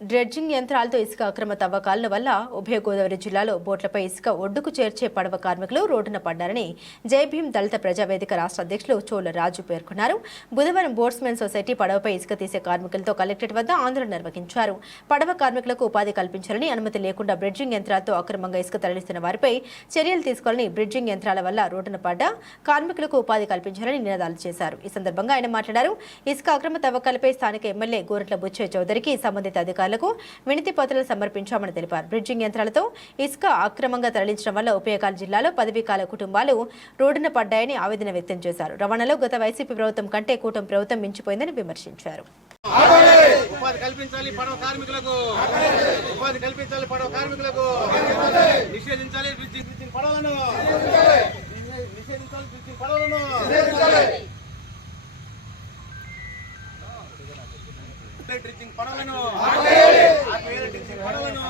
Dredging యంత్రాలతో ఇసుక అక్రమ తవ్వకాల వల్ల ఉభయ గోదావరి జిల్లాలో బోట్లపై ఇసుక ఒడ్డుకు చేర్చే పడవ కార్మికులు రోడ్డున పడ్డారని జైభీం దళిత ప్రజావేదిక రాష్ట్ర అధ్యక్షులు చోళ రాజు పేర్కొన్నారు. బుధవారం బోట్స్మెన్ సొసైటీ పడవపై ఇసుక తీసే కార్మికులతో కలెక్టరేట్ వద్ద ఆందోళన నిర్వహించారు. పడవ కార్మికులకు ఉపాధి కల్పించాలని అనుమతి లేకుండా బ్రిడ్జింగ్ యంత్రాలతో అక్రమంగా ఇసుక తరలిస్తున్న వారిపై చర్యలు తీసుకోవాలని బ్రిడ్జింగ్ యంత్రాల వల్ల రోడ్డున పడ్డ కార్మికులకు ఉపాధి కల్పించాలని నినాదాలు చేశారు. ఈ సందర్భంగా ఆయన మాట్లాడారు. ఇసుక అక్రమ తవ్వకాలపై స్థానిక ఎమ్మెల్యే గోరట్ల బుచ్చయ్య చౌదరికి సంబంధిత అధికారులకు వినతి పత్రాలు సమర్పించామని తెలిపారు. బ్రిడ్జింగ్ యంత్రాలతో ఇసుక అక్రమంగా తరలించడం వల్ల ఉపయోగాల జిల్లాలో పదవీకాల కుటుంబాలు రోడ్డున పడ్డాయని ఆవేదన వ్యక్తం చేశారు. రవాణాలో గత వైసీపీ ప్రభుత్వం కంటే కూటమి ప్రభుత్వం మించిపోయిందని విమర్శించారు. ఉపాధి కల్పించాలి పడవ కార్మికులకు. ఉపాధి కల్పించాలి పడవ కార్మికులకు. నిషేధించాలి బ్రిడ్జింగ్ బ్రిడ్జింగ్ పడవలను. నిషేధించాలి బ్రిడ్జింగ్ పడవలను. పడవలను ఆపేయాలి డ్రిడ్జింగ్ పడవలను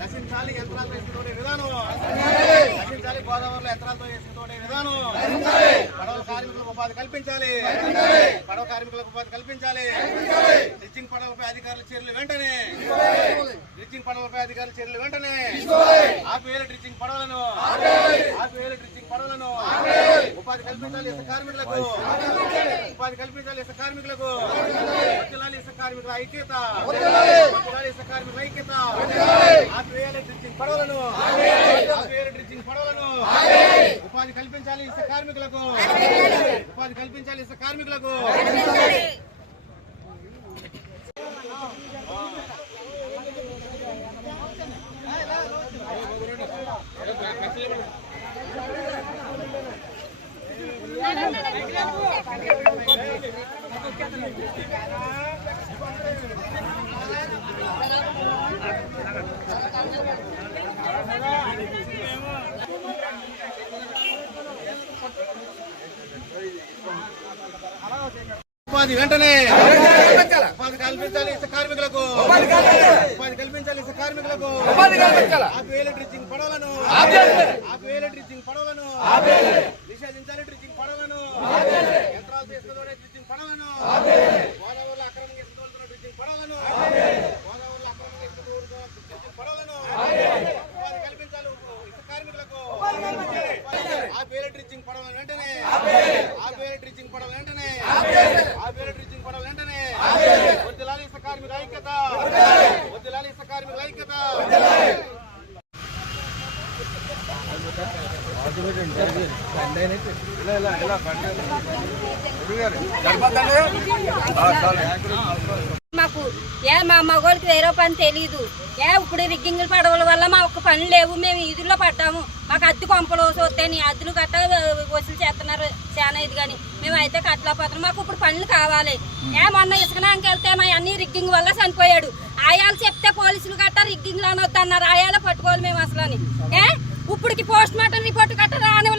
నశించాలి యంత్రాలతో వేసుకుంటే విధానం నశించాలి గోదావరిలో యంత్రాలతో వేసుకుంటే విధానం పడవ కార్మికులకు ఉపాధి కల్పించాలి. పడవ కార్మికులకు ఉపాధి కల్పించాలి. అధికారుల చర్యలు వెంటనే. డ్రిచ్చింగ్ పడవలపై అధికారుల చర్యలు వెంటనే. ఆపేయాలి డ్రిచ్చింగ్ పడవలను. ఆపేయాలి డ్రిచ్చింగ్ పడవలను. ఉపాధి కల్పించాలి ఇసుక కార్మికులకు. ఉపాధి కల్పించాలి ఇసుక కార్మికులకు. వర్ధిల్లాలి ఇసుక కార్మికుల ఐక్యత. వర్ధిల్లాలి ఇసుక కార్మికుల ఐక్యత. ఆపేయాలి డ్రిచ్చింగ్ పడవలను. ఆపేయాలి డ్రిచ్చింగ్ పడవలను. ఉపాధి కల్పించాలి ఇసుక కార్మికులకు. ఉపాధి కల్పించాలి ఇసుక కార్మికులకు. ఉపాధి వెంటనే. కల్పించాలి ఇసుక కార్మికులకు. ఉపాధి కల్పించాలి. ఇసుక కార్మికులకు. ఆపేయాలి డ్రిడ్జింగ్ పడవలను. ఆపేయాలి డ్రిడ్జింగ్ పడవలను. నిషేధించాలి డ్రిడ్జింగ్ పడవలను. యంత్రాలు తీసుకునే డ్రిడ్జింగ్ పడవలను గోదావరిలో అక్రమంగా ఇసుక డ్రిడ్జింగ్ పడవలను గోదావరిలో అక్రమంగా ఇసుక డ్రిడ్జింగ్ పడవలను ఉపాధి కల్పించాలి ఇసుక కార్మికులకు ఆపేయాలి డ్రిడ్జింగ్ పడవలను వెంటనే ఆపేయాలి డ్రిడ్జింగ్ పడవలు వెంటనే ఆపేయాలి డ్రిడ్జింగ్ పడవలు వెంటనే వద్దులాలి ఇసుక కార్మికుల ఐక్యత వద్దులాలి ఇసుక కార్మికుల ఐక్యత మాకు ఏ మా మగోళ్ళకి వేరే పని తెలియదు ఏ ఇప్పుడు రిగ్గింగ్లు పడవల వల్ల మా ఒక్క పని లేవు మేము ఈదుల్లో పడ్డాము. మాకు అద్దె కొంపలు వస్తే నీ అద్దెలు గట్ట వసూలు చేస్తున్నారు చాలా ఇది కానీ మేము అయితే కట్టలేకపోతున్నాం. మాకు ఇప్పుడు పనులు కావాలి. ఏ మొన్న ఇసుకనానికి వెళ్తే మా అన్ని రిగ్గింగ్ వల్ల చనిపోయాడు. ఆయాలు చెప్తే పోలీసులు గట్ట రిగ్గింగ్లో అనొద్దు అన్నారు ఆయాలు పట్టుకోవాలి మేము అసలు అని. ఏ? ఇప్పటికి పోస్ట్ మార్టం రిపోర్ట్ గట్ట రానివ్వలేదు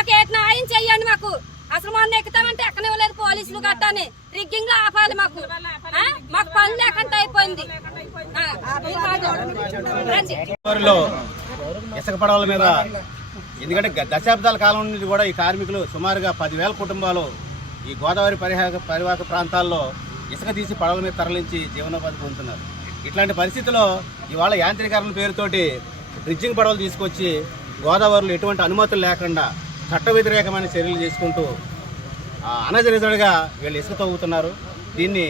మాకు మాకు ఏ న్యాయం చెయ్యండి మాకు? అసలు మొన్న ఎక్కుతామంటే ఎక్కనివ్వలేదు పోలీసులు గట్టాని. రిగ్గింగ్లో ఆపాలి మాకు. మాకు పని లేకుండా అయిపోయింది. ఇసుక పడవల మీద ఎందుకంటే గ- దశాబ్దాల కాలం నుండి కూడా ఈ కార్మికులు సుమారుగా పదివేల కుటుంబాలు ఈ గోదావరి పరిహార పరివాహక ప్రాంతాల్లో ఇసుక తీసి పడవల మీద తరలించి జీవనోపాధి పొందుతున్నారు. ఇట్లాంటి పరిస్థితుల్లో ఇవాళ యాంత్రీకరణ పేరుతోటి డ్రిడ్జింగ్ పడవలు తీసుకొచ్చి గోదావరిలో ఎటువంటి అనుమతులు లేకుండా చట్ట వ్యతిరేకమైన చర్యలు చేసుకుంటూ అనజరిజడుగా వీళ్ళు ఇసుక తవ్వుతున్నారు. దీన్ని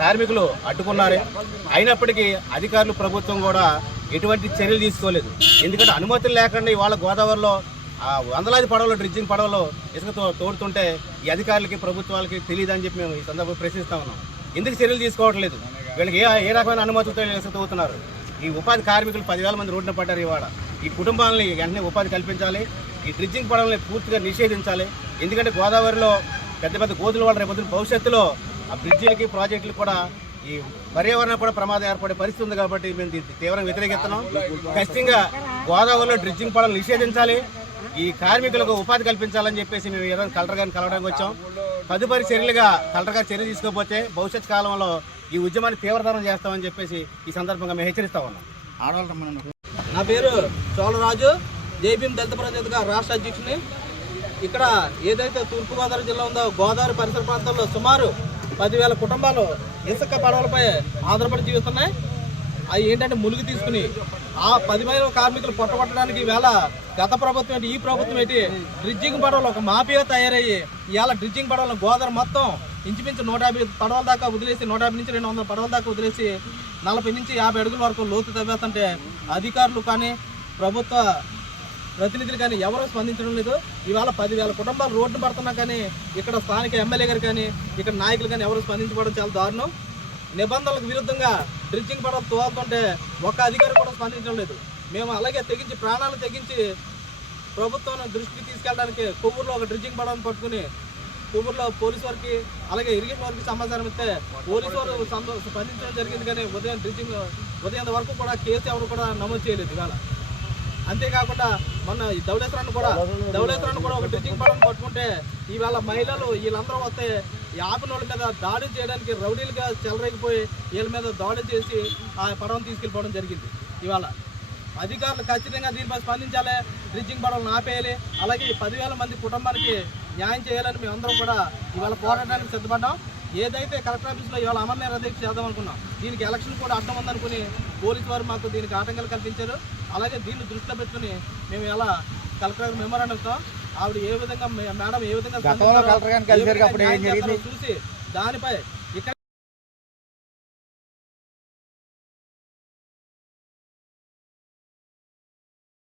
కార్మికులు అడ్డుకున్నారే. అయినప్పటికీ అధికారులు ప్రభుత్వం కూడా ఎటువంటి చర్యలు తీసుకోలేదు. ఎందుకంటే అనుమతులు లేకుండా ఇవాళ గోదావరిలో వందలాది పడవలు డ్రిడ్జింగ్ పడవలు ఇసుక తోడుతుంటే ఈ అధికారులకి ప్రభుత్వాలకి తెలియదని చెప్పి మేము ఈ సందర్భంగా ప్రశ్నిస్తా ఉన్నాం. ఎందుకు చర్యలు తీసుకోవట్లేదు? వీళ్ళకి ఏ ఏ రకమైన అనుమతులతో ఇసుక తవ్వుతున్నారు? ఈ ఉపాధి కార్మికులు పదివేల మంది రోడ్డున పడ్డారు ఇవాళ. ఈ కుటుంబాలని వెంటనే ఉపాధి కల్పించాలి. ఈ డ్రిడ్జింగ్ పడవల్ని పూర్తిగా నిషేధించాలి. ఎందుకంటే గోదావరిలో పెద్ద పెద్ద గోతుల వాళ్ళ రేపు భవిష్యత్తులో ఆ బ్రిడ్జిలకి ప్రాజెక్టులకు కూడా ఈ పర్యావరణం కూడా ప్రమాదం ఏర్పడే పరిస్థితి ఉంది కాబట్టి మేము దీన్ని తీవ్రంగా వ్యతిరేకిస్తున్నాం. ఖచ్చితంగా గోదావరిలో డ్రిడ్జింగ్ పడవలు నిషేధించాలి. ఈ కార్మికులకు ఉపాధి కల్పించాలని చెప్పేసి మేము ఈరోజు కలెక్టర్ గారిని కలవడానికి వచ్చాం. తదుపరి చర్యలుగా కలెక్టర్ గారు చర్య తీసుకోకపోతే భవిష్యత్ కాలంలో ఈ ఉద్యమాన్ని తీవ్రతరం చేస్తామని చెప్పేసి ఈ సందర్భంగా మేము హెచ్చరిస్తా ఉన్నాం. నా పేరు చోళరాజు. జేబీఎం దళిత ప్రజాతిగా రాష్ట్ర అధ్యక్షుని ఇక్కడ ఏదైతే తూర్పుగోదావరి జిల్లా ఉందో గోదావరి పరిసర ప్రాంతాల్లో సుమారు పదివేల కుటుంబాలు ఇసుక పడవలపై ఆధారపడి జీవిస్తున్నాయి. అవి ఏంటంటే ములుగు తీసుకుని ఆ పదివేల కార్మికులు పొట్టగొట్టడానికి వేళ గత ప్రభుత్వం ఏంటి ఈ ప్రభుత్వం ఏంటి డ్రిడ్జింగ్ పడవలు ఒక మాఫియా తయారయ్యి ఇవాళ డ్రిడ్జింగ్ పడవలు గోదావరి మొత్తం ఇంచుమించు నూట యాభై పడవల దాకా వదిలేసి నూట యాభై నుంచి రెండు వందల పడవల దాకా వదిలేసి నలభై నుంచి యాభై అడుగుల వరకు లోతు తవ్వేస్తుంటే అధికారులు కానీ ప్రభుత్వ ప్రతినిధులు కానీ ఎవరూ స్పందించడం లేదు. ఇవాళ పదివేల కుటుంబాలు రోడ్డు పడుతున్నా కానీ ఇక్కడ స్థానిక ఎమ్మెల్యే గారు కానీ ఇక్కడ నాయకులు కానీ ఎవరు స్పందించుకోవడం చాలా దారుణం. నిబంధనలకు విరుద్ధంగా డ్రిడ్జింగ్ పడవ తోలుతుంటే ఒక్క అధికారి కూడా స్పందించడం లేదు. మేము అలాగే తెగించి ప్రాణాలు తెగించి ప్రభుత్వం దృష్టికి తీసుకెళ్ళడానికి కొవ్వూరులో ఒక డ్రిడ్జింగ్ పడవను పట్టుకుని కొవ్వూరులో పోలీసు వారికి అలాగే ఇరిగేషన్ వారికి సమాచారం ఇస్తే పోలీసు వారు స్పందించడం జరిగింది కానీ ఉదయం డ్రిడ్జింగ్ ఉదయం వరకు కూడా కేసు ఎవరు కూడా నమోదు చేయలేదు ఇవాళ. అంతేకాకుండా మొన్న ఈ ధవళేశ్వరాన్ని కూడా ధవళేశ్వరాన్ని కూడా ఒక డ్రిడ్జింగ్ పడవను పట్టుకుంటే ఈవేళ మహిళలు వీళ్ళందరూ వస్తే ఈ ఆపిన వాళ్ళ మీద దాడి చేయడానికి రౌడీలుగా చెలరేగిపోయి వీళ్ళ మీద దాడి చేసి ఆ పడవను తీసుకెళ్ళిపోవడం జరిగింది. ఇవాళ అధికారులు ఖచ్చితంగా దీనిపై స్పందించాలి డ్రిడ్జింగ్ పడవలను ఆపేయాలి అలాగే ఈ పదివేల మంది కుటుంబానికి న్యాయం చేయాలని మేమందరం కూడా ఇవాళ పోరాటానికి సిద్ధపడ్డాం. ఏదైతే కలెక్టర్ ఆఫీస్లో ఇవాళ అమర్నాథ్ అధ్యక్ష చేద్దాం అనుకున్నాం దీనికి ఎలక్షన్ కూడా అడ్డం ఉందనుకుని పోలీసు వారు మాకు దీనికి ఆటంకాలు కల్పించారు. అలాగే దీన్ని దృష్టిలో పెట్టుకుని మేము ఎలా కలెక్టర్ గారు మెమోరాండం ఇస్తాం ఆవిడ ఏ విధంగా మేడం ఏ విధంగా చూసి దానిపై